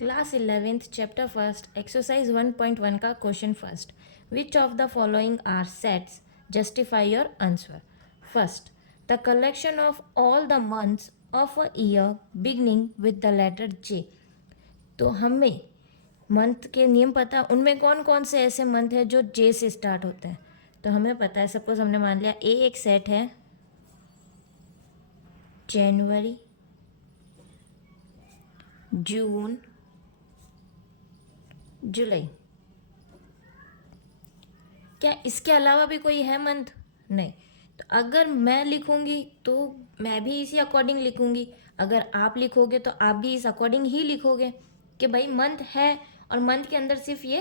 Class 11th chapter first exercise 1.1 का question first. Which of the following are sets? Justify your answer. First, the collection of all the months of a year beginning with the letter J. तो हमें month के नियम पता है, उनमें कौन कौन से ऐसे मंथ है जो जे से स्टार्ट होते हैं. तो हमें पता है, सपोज हमने मान लिया ए एक सेट है जनवरी, जून, जुलाई. क्या इसके अलावा भी कोई है मंथ? नहीं. तो अगर मैं लिखूंगी तो मैं भी इसी अकॉर्डिंग लिखूंगी. अगर आप लिखोगे तो आप भी इस अकॉर्डिंग ही लिखोगे कि भाई मंथ है, और मंथ के अंदर सिर्फ ये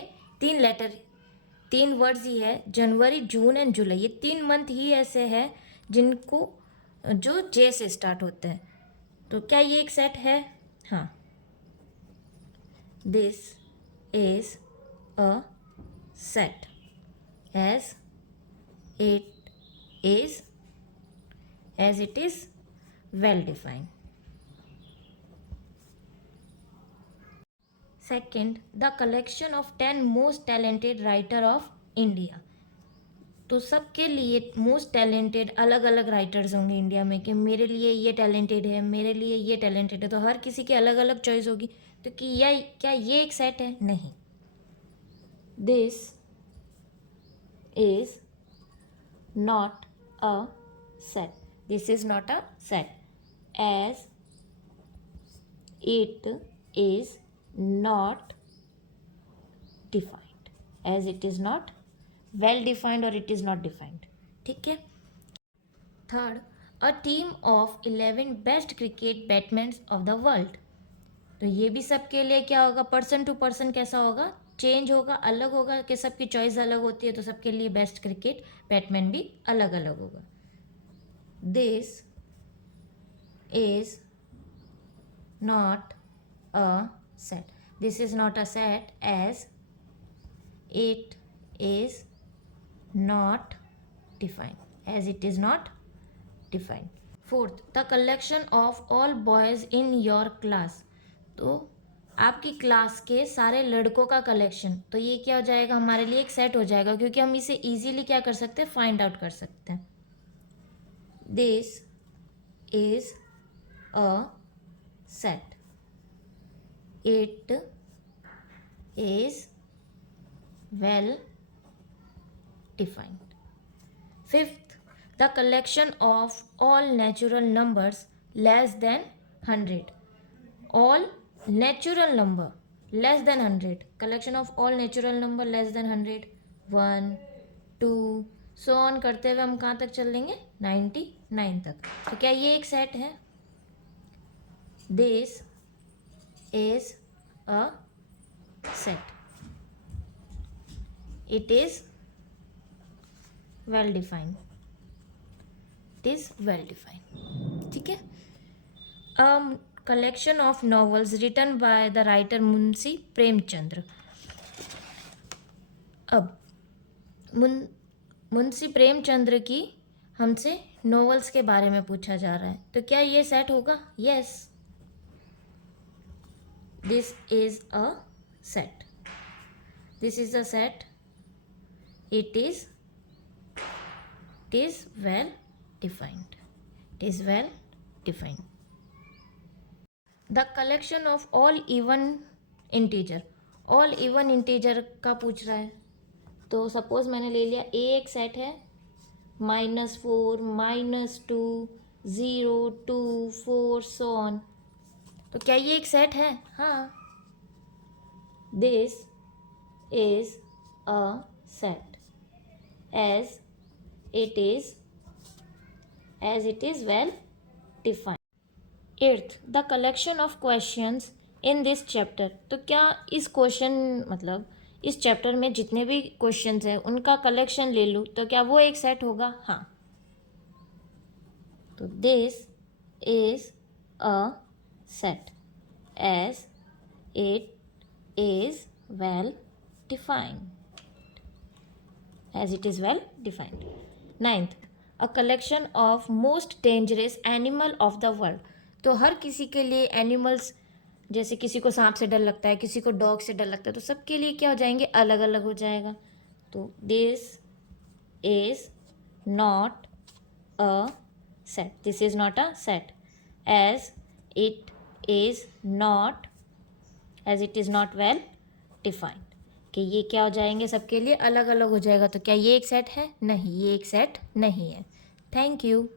तीन वर्ड्स ही है, जनवरी, जून एंड जुलाई. ये 3 मंथ ही ऐसे हैं जिनको जो जे से स्टार्ट होते हैं. तो क्या ये एक सेट है? हाँ. This is a set as it is well defined. Second, the collection of 10 most talented writer of India. तो सबके लिए मोस्ट टैलेंटेड अलग अलग राइटर्स होंगे इंडिया में, कि मेरे लिए ये टैलेंटेड है, मेरे लिए ये टैलेंटेड है. तो हर किसी की अलग अलग चॉइस होगी. तो क्या ये एक सेट है? नहीं. This is not a set. This is not a set, as it is not defined, as it is not well defined or it is not defined. ठीक है. Third, a team of 11 best cricket batsmen of the world. तो ये भी सबके लिए क्या होगा? Person to person कैसा होगा? चेंज होगा, अलग होगा, कि सबकी चॉइस अलग होती है. तो सबके लिए बेस्ट क्रिकेट बैटमैन भी अलग अलग होगा. This is not a set. This is not a set as it is not defined. As it is not defined. Fourth, the collection of all boys in your class. तो आपकी class के सारे लड़कों का कलेक्शन. तो ये क्या हो जाएगा? हमारे लिए एक सेट हो जाएगा, क्योंकि हम इसे इजीली क्या कर सकते हैं? फाइंड आउट कर सकते हैं. This is a set. It is well defined. Fifth, the collection of all natural numbers less than 100. all natural number less than 100. collection of all natural number less than 100. 1 2 so on करते हुए हम कहाँ तक चल लेंगे? 99 तक. तो क्या ये एक सेट है? This is a set. It is well defined. It is well defined. ठीक है. collection of novels written by the writer Munshi Premchandra. अब मुंशी प्रेमचंद्र की हमसे नॉवेल्स के बारे में पूछा जा रहा है. तो क्या ये सेट होगा? Yes. This is a set. This is a set. It is well defined. It is well defined. The collection of all even integer. All even integer का पूछ रहा है. तो सपोज मैंने ले लिया ए एक सेट है, -4, -2, 0, 2, 4 सो ऑन. तो क्या ये एक सेट है? हाँ. This is a set as it is well defined. Eighth, the collection of questions in this chapter. तो क्या इस क्वेश्चन मतलब इस चैप्टर में जितने भी क्वेश्चंस हैं उनका कलेक्शन ले लूँ तो क्या वो एक सेट होगा? हाँ. तो this is a set as it is well defined. As it is well defined. Ninth, a collection of most dangerous animal of the world. तो हर किसी के लिए एनिमल्स जैसे किसी को सांप से डर लगता है, किसी को डॉग से डर लगता है, तो सबके लिए क्या हो जाएंगे, अलग अलग हो जाएगा। तो this is not a set, this is not a set as it is not well defined. कि ये क्या हो जाएंगे, सबके लिए अलग अलग हो जाएगा। तो क्या ये एक सेट है? नहीं, ये एक सेट नहीं है। Thank you.